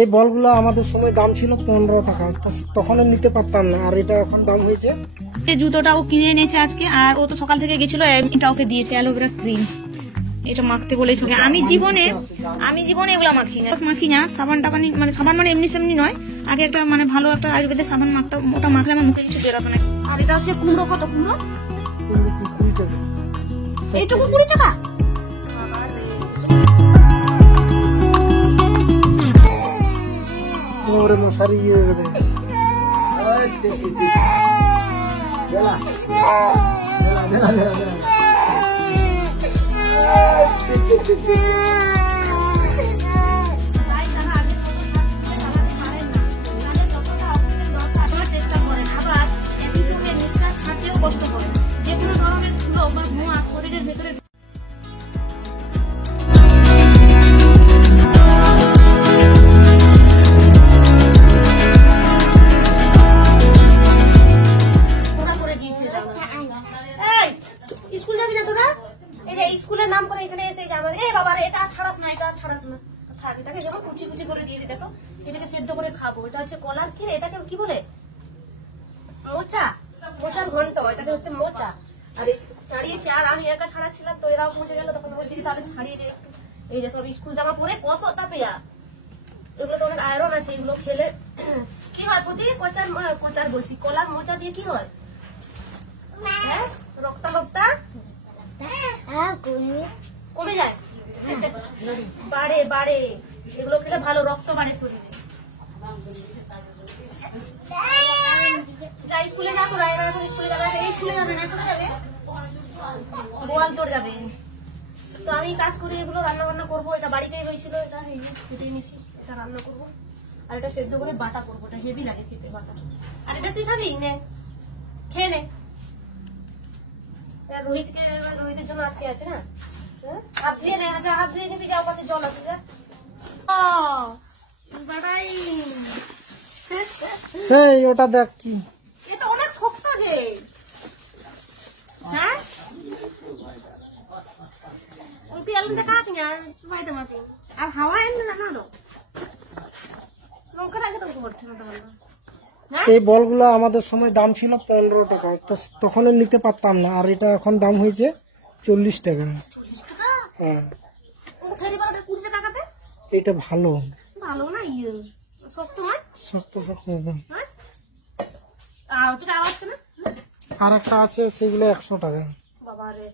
এই বলগুলো আমাদের সময় দাম ছিল 15 টাকা, তখন নিতে পারতাম না, আর এটা এখন দাম হয়েছে। এই জুতোটাও কিনে এনেছে আজকে, আর ও তো সকাল থেকে গেছিল, এটা ওকে দিয়েছে অ্যালোভেরা ক্রিম। এটা মাখতে বলেছে ওকে। আমি জীবনে এগুলো মাখি না সাবান টাবানি, মানে সাবান মানে এমনি সেমনি নয়। আগে একটা মানে ভালো একটা আয়ুর্বেদের সাবান মাখতাম, ওটা মাখলে আমার মুখে কিছু বেরোতো না। আর এটা হচ্ছে কুমড়ো। কত কুমড়ো? 20 টাকা। এইটুকু 20 টাকা? ওরে মশারি হয়ে গেছে। চেষ্টা করেন, আবার নিঃশ্বাস ছাড়তেও কষ্ট করে। যে কোনো ধরনের ধুলো বা ধোঁয়া শরীরের ভেতরে স্কুল যাবি না তোরা? এই যে স্কুলের নাম করে এখানে এসে আমার এই বাবা এটা ছাড়াস না, এটা ছাড়াস না। থাক, এটাকে যেমন কুচি কুচি করে দিয়েছি, দেখো এটাকে সেদ্ধ করে খাবো। এটা হচ্ছে কলার ক্ষীর, এটাকে কি বলে? মোচা, মোচার ঘন্ট, এটাকে হচ্ছে মোচা। আর ছাড়িয়েছি, আর আমি একা ছাড়াচ্ছিলাম তো এরাও পৌঁছে গেল, তখন বলছি তাহলে ছাড়িয়ে দে একটু। এই যে সব স্কুল জামা পরে কষো তাপেয়া, এগুলো তো অনেক আয়রন আছে, এগুলো খেলে কি হয় প্রতি কোচার বলছি কলার মোচা দিয়ে কি হয়? হ্যাঁ, রক্তা কমে যায়, বাড়ে। এগুলো খেলে ভালো, রক্ত বাড়ে শরীরে। যা স্কুলে যা তোরা, এরা এখন স্কুলে যাবে, এই স্কুলে যাবে না, কোথায় যাবে? বোয়াল তোর যাবে। তো আমি কাজ করি, এগুলো রান্না বান্না করবো। এটা বাড়িতেই হয়েছিল, এটা কেটে নিয়েছি, এটা রান্না করবো। আর এটা সেদ্ধ করে বাটা করবো, এটা হেভি লাগে খেতে বাটা। আর এটা তুই খাবি? নে খেয়ে নে। রোহিতের জন্য আটকে আছে না, হাত ধুয়ে নে। আচ্ছা হাত ধুয়ে নিবি, যাও পাশে জল আছে, যা। ওটা দেখ কি, এটা অনেক শক্ত যে। হ্যাঁ আর হাওয়া এমনি না তো লঙ্কার আগে তো করছে না। এই বলগুলো আমাদের সময় দাম ছিল 15 টাকা, তখন নিতে পারতাম না, আর এটা এখন দাম হয়েছে 40 টাকা। 40 টাকা? হ্যাঁ, এটা ভালো ভালো না, শক্ত নয়, শক্ত। হ্যাঁ আওয়াজ কেন? আর একটা আছে, সেগুলো 100 টাকা। বাবা রে,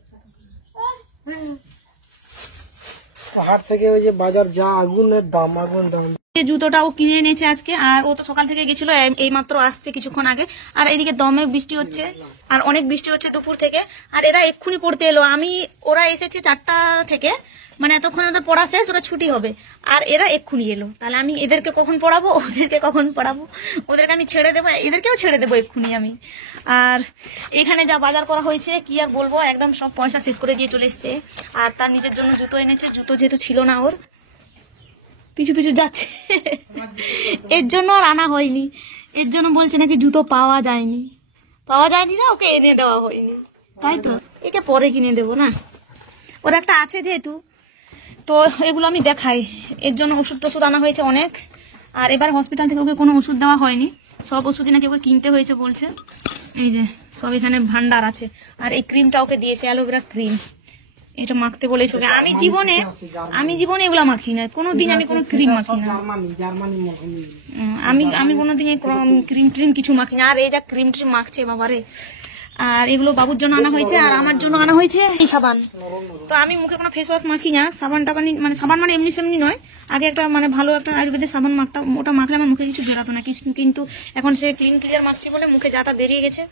হাট থেকে ওই যে বাজার যা আগুন দাম। জুতোটাও কিনে এনেছে আজকে, আর ও তো সকাল থেকে গেছিল, এই মাত্র আসছে কিছুক্ষণ আগে। আর এদিকে দমে বৃষ্টি হচ্ছে, আর অনেক বৃষ্টি হচ্ছে দুপুর থেকে। আর এরা এক্ষুনি পড়তে এলো, ওরা এসেছে 4টা থেকে, মানে এতক্ষণ ওদের পড়া শেষ, ওরা ছুটি হবে। আর এরা এক্ষুনি এলো, তাহলে আমি এদেরকে কখন পড়াবো, ওদেরকে কখন পড়াবো? ওদেরকে আমি ছেড়ে দেবো, এদেরকেও ছেড়ে দেবো এক্ষুনি আমি। আর এখানে যা বাজার করা হয়েছে কি আর বলবো, একদম সব পয়সা শেষ করে দিয়ে চলে এসছে। আর তার নিজের জন্য জুতো এনেছে, জুতো যেহেতু ছিল না ওর, পিছু পিছু যাচ্ছে, এর জন্য আর আনা হয়নি। এর জন্য বলছে নাকি জুতো পাওয়া যায়নি না, ওকে এনে দেওয়া হয়নি, তাই তো। একে পরে কিনে দেবো না, ওর একটা আছে যেহেতু। তো এগুলো আমি দেখাই, এর জন্য ওষুধ টষুধ আনা হয়েছে অনেক। আর এবার হসপিটাল থেকে ওকে কোনো ওষুধ দেওয়া হয়নি, সব ওষুধই নাকি ওকে কিনতে হয়েছে বলছে। এই যে সব এখানে ভান্ডার আছে। আর এই ক্রিমটা ওকে দিয়েছে, অ্যালোভেরা ক্রিম, এটা মাখতে বলেছে ওকে। আমি জীবনে এগুলো মাখি না, কোনোদিন আমি কোনো ক্রিম মাখি না। আমি কোনোদিন ক্রিম কিছু মাখি না। আর এই যা ক্রিম মাখছে বাবারে। আর এগুলো বাবুর জন্য আনা হয়েছে, আর আমার জন্য আনা হয়েছে এই সাবান। তো আমি মুখে কোনো ফেস ওয়াশ মাখি না, সাবান টাবানি, মানে সাবান মানে এমনি সেমনি নয়। আগে একটা মানে ভালো একটা আয়ুর্বেদের সাবান মাখতাম, ওটা মাখলে আমার মুখে কিছু বেরোতো না। কিন্তু এখন সে ক্লিয়ার মাখছে বলে মুখে যাটা বেরিয়ে গেছে,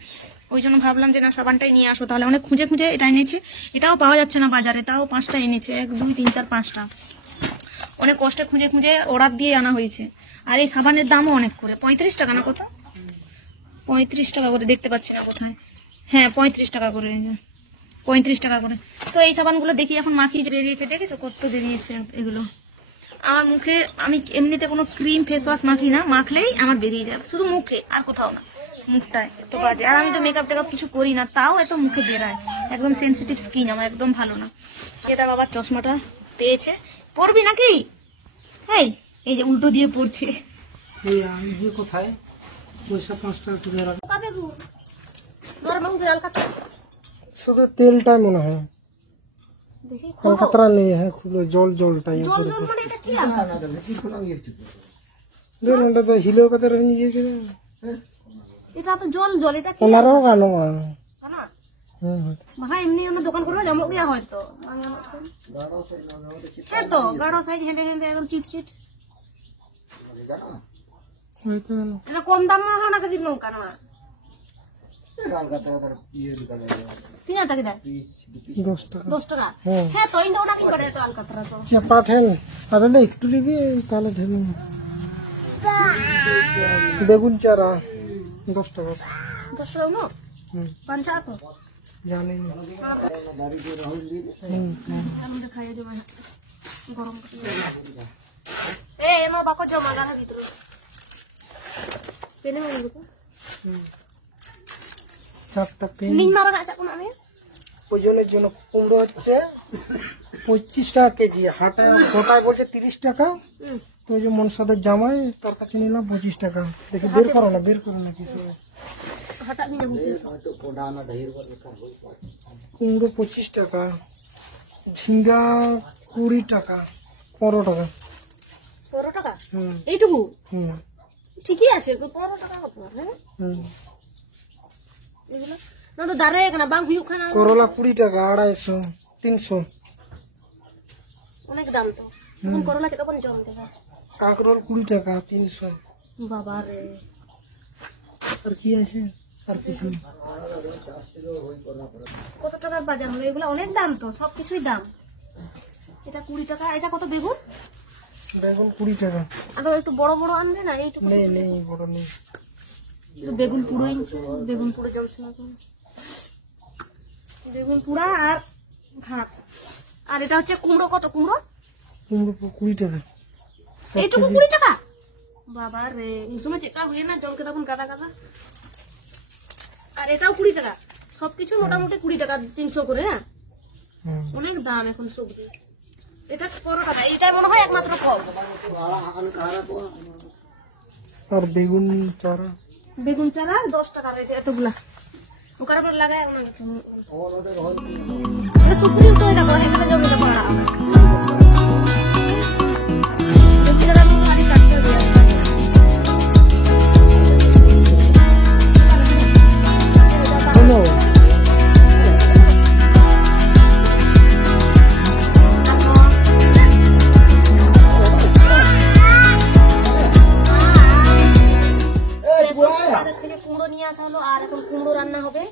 ওই জন্য ভাবলাম যে না সাবানটাই নিয়ে আসো। তাহলে অনেক খুঁজে এটা এনেছে, এটাও পাওয়া যাচ্ছে না বাজারে, তাও 5টা এনেছে, 1 2 3 4 5টা, অনেক কষ্টে খুঁজে অর্ডার দিয়ে আনা হয়েছে। আর এই সাবানের দামও অনেক করে, 35 টাকা না কত, 35 টাকা করে, দেখতে পাচ্ছি না কোথায়। হ্যাঁ 35 টাকা করে, 35 টাকা করে। তো এই সাবানগুলো দেখি এখন মাখি বেরিয়েছে, দেখেছো কত বেরিয়েছে এগুলো। আমার মুখে আমি এমনিতে কোনো ক্রিম ফেস ওয়াশ মাখি না, মাখলেই আমার বেরিয়ে যাবে, শুধু মুখে, আর কোথাও না। মুখটায় এত বাজে, আর আমি তো মেকআপ টেকআপ কিছু করি না, তাও এত মুখে বেরায়। একদম সেন্সিটিভ স্কিন আমার, একদম ভালো না। এটা বাবার চশমাটা পেয়েছে, পরবি নাকি? এই এই যে উল্টো দিয়ে পড়ছে। এই আমি যে কোথায় পয়সা 5 টাকা করে রাখ, শুধু তেলটা মনে হয় দেখি কলকাতা নেই। হ্যাঁ খুলে জল জলটাই জল জল মানে এটা কি আলাদা? দেখুন ওটা তো হিলো কথা রয়ে গিয়েছে। এটা তো জল জল, এটা কি ওনারাও গানো না? ভাই এমনি অন্য দোকান করবে জমক গিয়া হয়তো। হ্যাঁ তো গাঢ় সাইজ হেঁটে হেঁটে একদম চিট চিট। এটা কম দাম না হয় না কাদির নৌকা না 3 টাকা দেয় 10 টাকা 10 টাকা। হ্যাঁ তো ইন্দো নাকি করে তো আলকাতরা তো চাপা ঠেন তাহলে একটু নিবি তাহলে ঢেলে বেগুন চারা 10 টাকা 10 টাকা নো পাঞ্চা তো জানি না। আমি তো খাইয়ে দেব গরম করে। এ এনো বাকো জমা গানা ভিতরে পেনে হইল তো 4 টাকা লিং মারা না চাকু আমি ওজনের জন্য কুমড়ো হচ্ছে 25 টাকা কেজি, হাটে গোটায় বলছে 30 টাকা। তো ওই যে মনসাদের জামাই তোর কাছে নিলাম 25 টাকা। দেখি বের করো না কিছু। হাটা নিয়ে বসে কুমড়ো 25 টাকা, ঝিঙ্গা 20 টাকা, 15 টাকা। 15 টাকা হুম এইটুকু হুম ঠিকই আছে 15 টাকা কত হ্যাঁ হুম। এগুলো না তো দাঁড়ায় না বাং হুইউ খানা করলা 20 টাকা, 250, 300। অনেক দাম তো এখন করলা কেটে কোন জম দেবে। কাঁকরোল 20 টাকা, 300। বাবা রে আর কি আছে? আর কিছু নেই। কত টাকার বাজার হলো এগুলো? অনেক দাম তো, সবকিছুই দাম। এটা 20 টাকা। এটা কত বেগুন? বেগুন 20 টাকা। আর একটু বড় বড় আনবে না? এইটুকু নেই বড় নেই। বেগুন পুরো ইনছে, বেগুন পুরো জ্বলছে না কেন? বেগুন পুরা আর ভাত। আর এটা হচ্ছে কুমড়ো। কত কুমড়ো? কুমড়ো 20 টাকা। এইটুকু 20 টাকা? বাবা রে মুসুমে চেকা হয়ে না জলকে তখন গাদা গাদা। আর এটাও 20 টাকা। সবকিছু মোটামুটি 20 টাকা, 300 করে। হ্যাঁ অনেক দাম এখন সবজি। এটা 15 টাকা। এইটাই মনে হয় একমাত্র কম। আর বেগুন চারা বেগুন চারা 10 টাকা রয়েছে এতগুলা। ওকার উপর লাগায় এটা সুপুরি তো এটা করে এখানে জমিতে পড়া হলো। কুমড়ো নিয়ে আসা হলো আর এখন কুমড়ো রান্না হবে।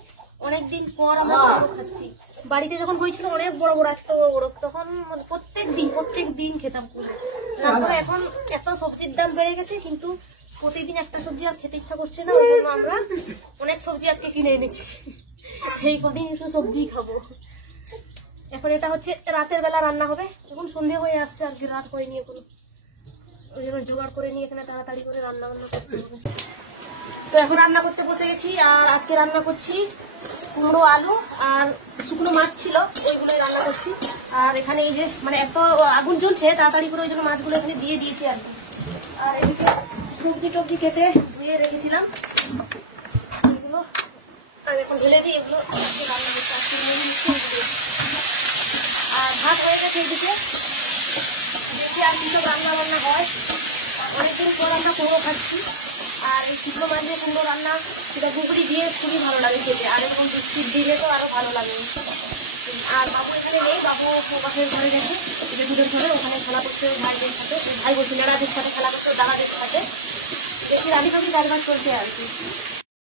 অনেকদিন পর আমরা কুমড়ো খাচ্ছি। বাড়িতে যখন হয়েছিল অনেক বড় বড়, এত বড়, তখন প্রত্যেক দিন খেতাম কুমড়ো। তারপরে এখন এত সবজির দাম বেড়ে গেছে, কিন্তু প্রতিদিন একটা সবজি আর খেতে ইচ্ছা করছে না। ওই জন্য আমরা অনেক সবজি আজকে কিনে এনেছি। এই কদিন এসে সবজি খাবো। এখন এটা হচ্ছে রাতের বেলা রান্না হবে। এখন সন্ধে হয়ে আসছে, আজকে রাত হয়নি এখনো। ওই জন্য জোগাড় করে নিয়ে এখানে তাড়াতাড়ি করে রান্না করতে হবে। তো এখন রান্না করতে বসে গেছি। আর আজকে রান্না করছি কুমড়ো, আলু আর শুকনো মাছ ছিল, ওইগুলোই রান্না করছি। আর এখানে এই যে মানে এত আগুন জ্বলছে, তাড়াতাড়ি করে ওই জন্য মাছগুলো এখানে দিয়ে দিয়েছি আর কি। আর এদিকে সবজি টবজি কেটে ধুয়ে রেখেছিলাম, এগুলো আর এখন ঢেলে দিই। এগুলো রান্না করতে আর ভাত হয়ে গেছে। এদিকে দেখি আর কি সব রান্না বান্না হয়। অনেকদিন পর আমরা কুমড়ো খাচ্ছি। আর এই শুকনো মাছ দিয়ে কুমড়ো রান্না, সেটা গুগড়ি দিয়ে খুবই ভালো লাগে খেতে। আর এরকম বৃষ্টির দিলে তো আরো ভালো লাগে। আর বাবু এখানে নেই, বাবু বাপের ঘরে গেছে, এটা দূরের ঘরে, ওখানে খেলা করতে ভাইদের সাথে, ভাই বলছি নেড়াদের সাথে খেলা করতে, দাদাদের সাথে। দেখি রান্না কাজ চলছে আর কি।